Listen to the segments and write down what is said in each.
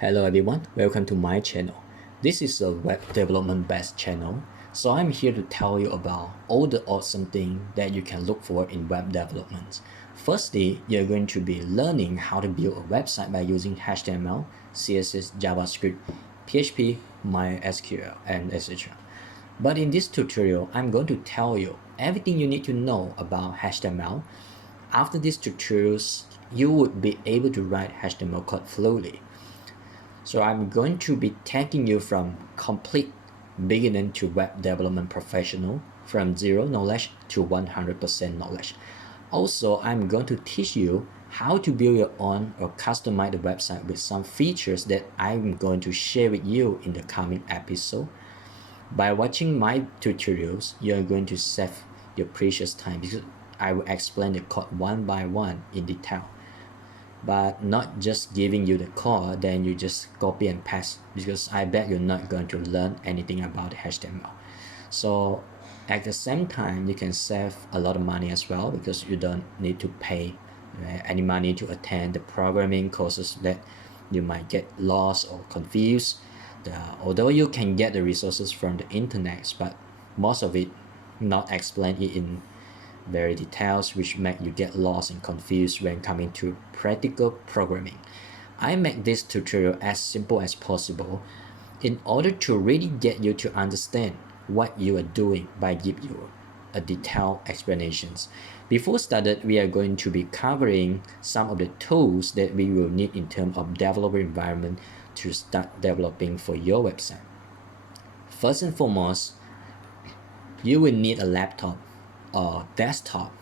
Hello everyone, welcome to my channel. This is a web development based channel, so I'm here to tell you about all the awesome things that you can look for in web development. Firstly, you're going to be learning how to build a website by using HTML, CSS, JavaScript, PHP, MySQL, and etc. But in this tutorial, I'm going to tell you everything you need to know about HTML. After these tutorials, you would be able to write HTML code fluently. So I'm going to be taking you from complete beginner to web development professional, from zero knowledge to 100% knowledge. Also, I'm going to teach you how to build your own or customize the website with some features that I'm going to share with you in the coming episode. By watching my tutorials, you're going to save your precious time because I will explain the code one by one in detail. But not just giving you the code, then you just copy and paste, because I bet you're not going to learn anything about HTML. So at the same time, you can save a lot of money as well, because you don't need to pay any money to attend the programming courses that you might get lost or confused. Although you can get the resources from the internet, but most of it not explain it in very details, which make you get lost and confused when coming to practical programming. I make this tutorial as simple as possible in order to really get you to understand what you are doing by giving you a detailed explanations. Before started, we are going to be covering some of the tools that we will need in terms of developer environment to start developing for your website. First and foremost, you will need a laptop or desktop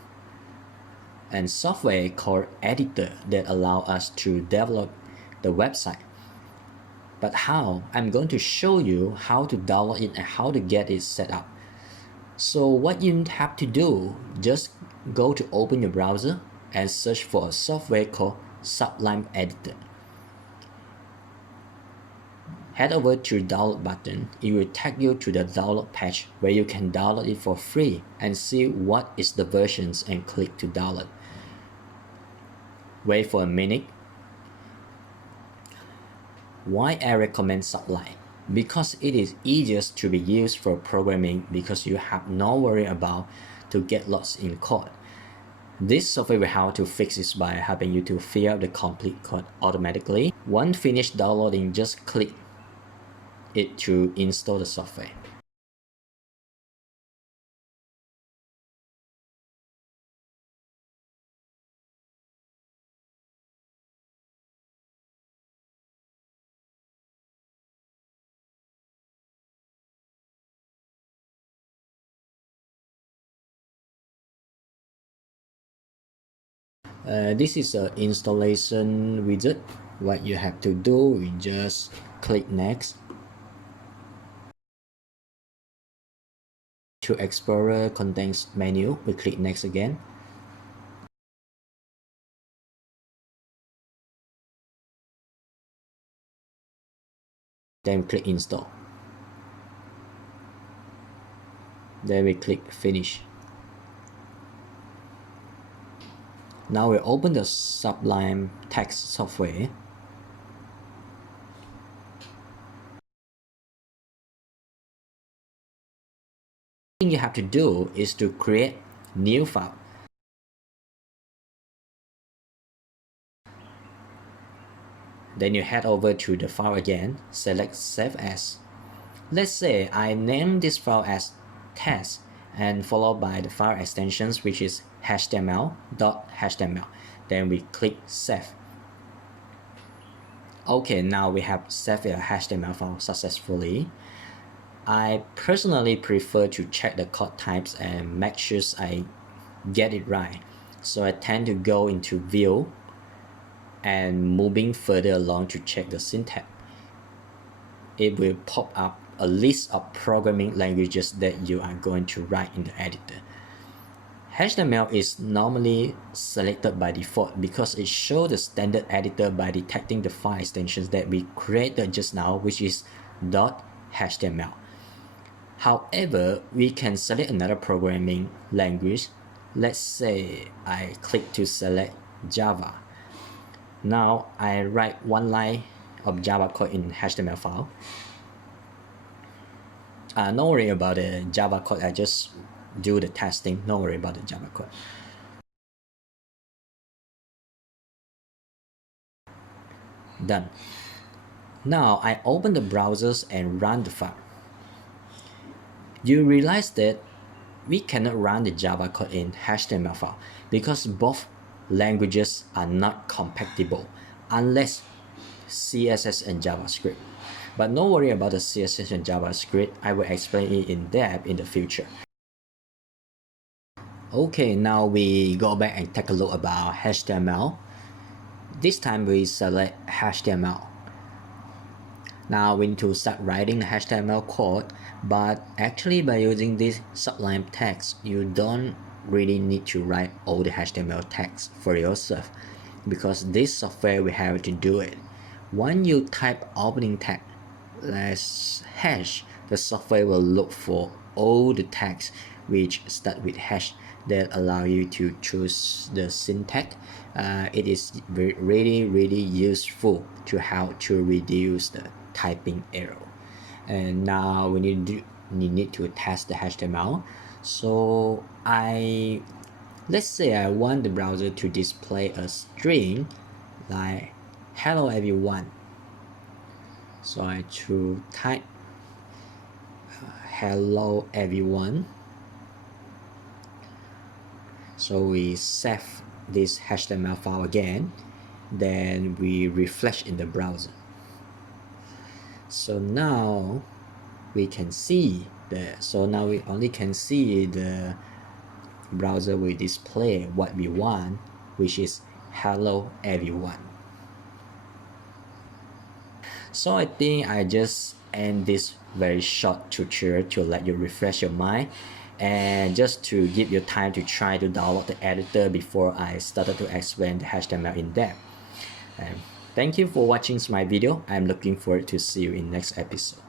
and software called editor that allow us to develop the website. But how? I'm going to show you how to download it and how to get it set up. So what you have to do, just go to open your browser and search for a software called Sublime Editor. Head over to the download button. It will take you to the download page where you can download it for free and see what is the versions and click to download. Wait for a minute. Why I recommend Sublime? Because it is easiest to be used for programming, because you have no worry about to get lost in code. This software will help to fix this by helping you to fill out the complete code automatically. Once finished downloading, just click it to install the software. This is an installation widget. What you have to do, you just click next. To Explorer contents menu, we click next again. Then we click install. Then we click finish. Now we open the Sublime text software. The thing you have to do is to create new file. Then you head over to the file again, select save as. Let's say I name this file as test and followed by the file extensions, which is html.html. Then we click save. Okay, now we have saved a HTML file successfully. I personally prefer to check the code types and make sure I get it right. So I tend to go into view and moving further along to check the syntax. It will pop up a list of programming languages that you are going to write in the editor. HTML is normally selected by default because it shows the standard editor by detecting the file extensions that we created just now, which is .html. However, we can select another programming language. Let's say I click to select Java. Now I write one line of Java code in HTML file. No worry about the Java code, I just do the testing, no worry about the Java code. Done. Now I open the browsers and run the file. You realize that we cannot run the Java code in HTML file because both languages are not compatible unless CSS and JavaScript. But no worry about the CSS and JavaScript, I will explain it in depth in the future. Okay, now we go back and take a look about HTML. This time we select HTML. Now we need to start writing the HTML code, but actually by using this Sublime text, you don't really need to write all the HTML text for yourself because this software will have to do it. When you type opening tag, let's hash, the software will look for all the tags which start with hash that allow you to choose the syntax. It is really useful to how to reduce the typing error. And now we need to test the HTML. So let's say I want the browser to display a string like hello everyone. So I should type hello everyone. So we save this HTML file again, then we refresh in the browser. So now we can see now we only can see the browser will display what we want, which is hello everyone. So I think I just end this very short tutorial to let you refresh your mind and just to give you time to try to download the editor before I started to explain the HTML in depth. Thank you for watching my video. I'm looking forward to see you in next episode.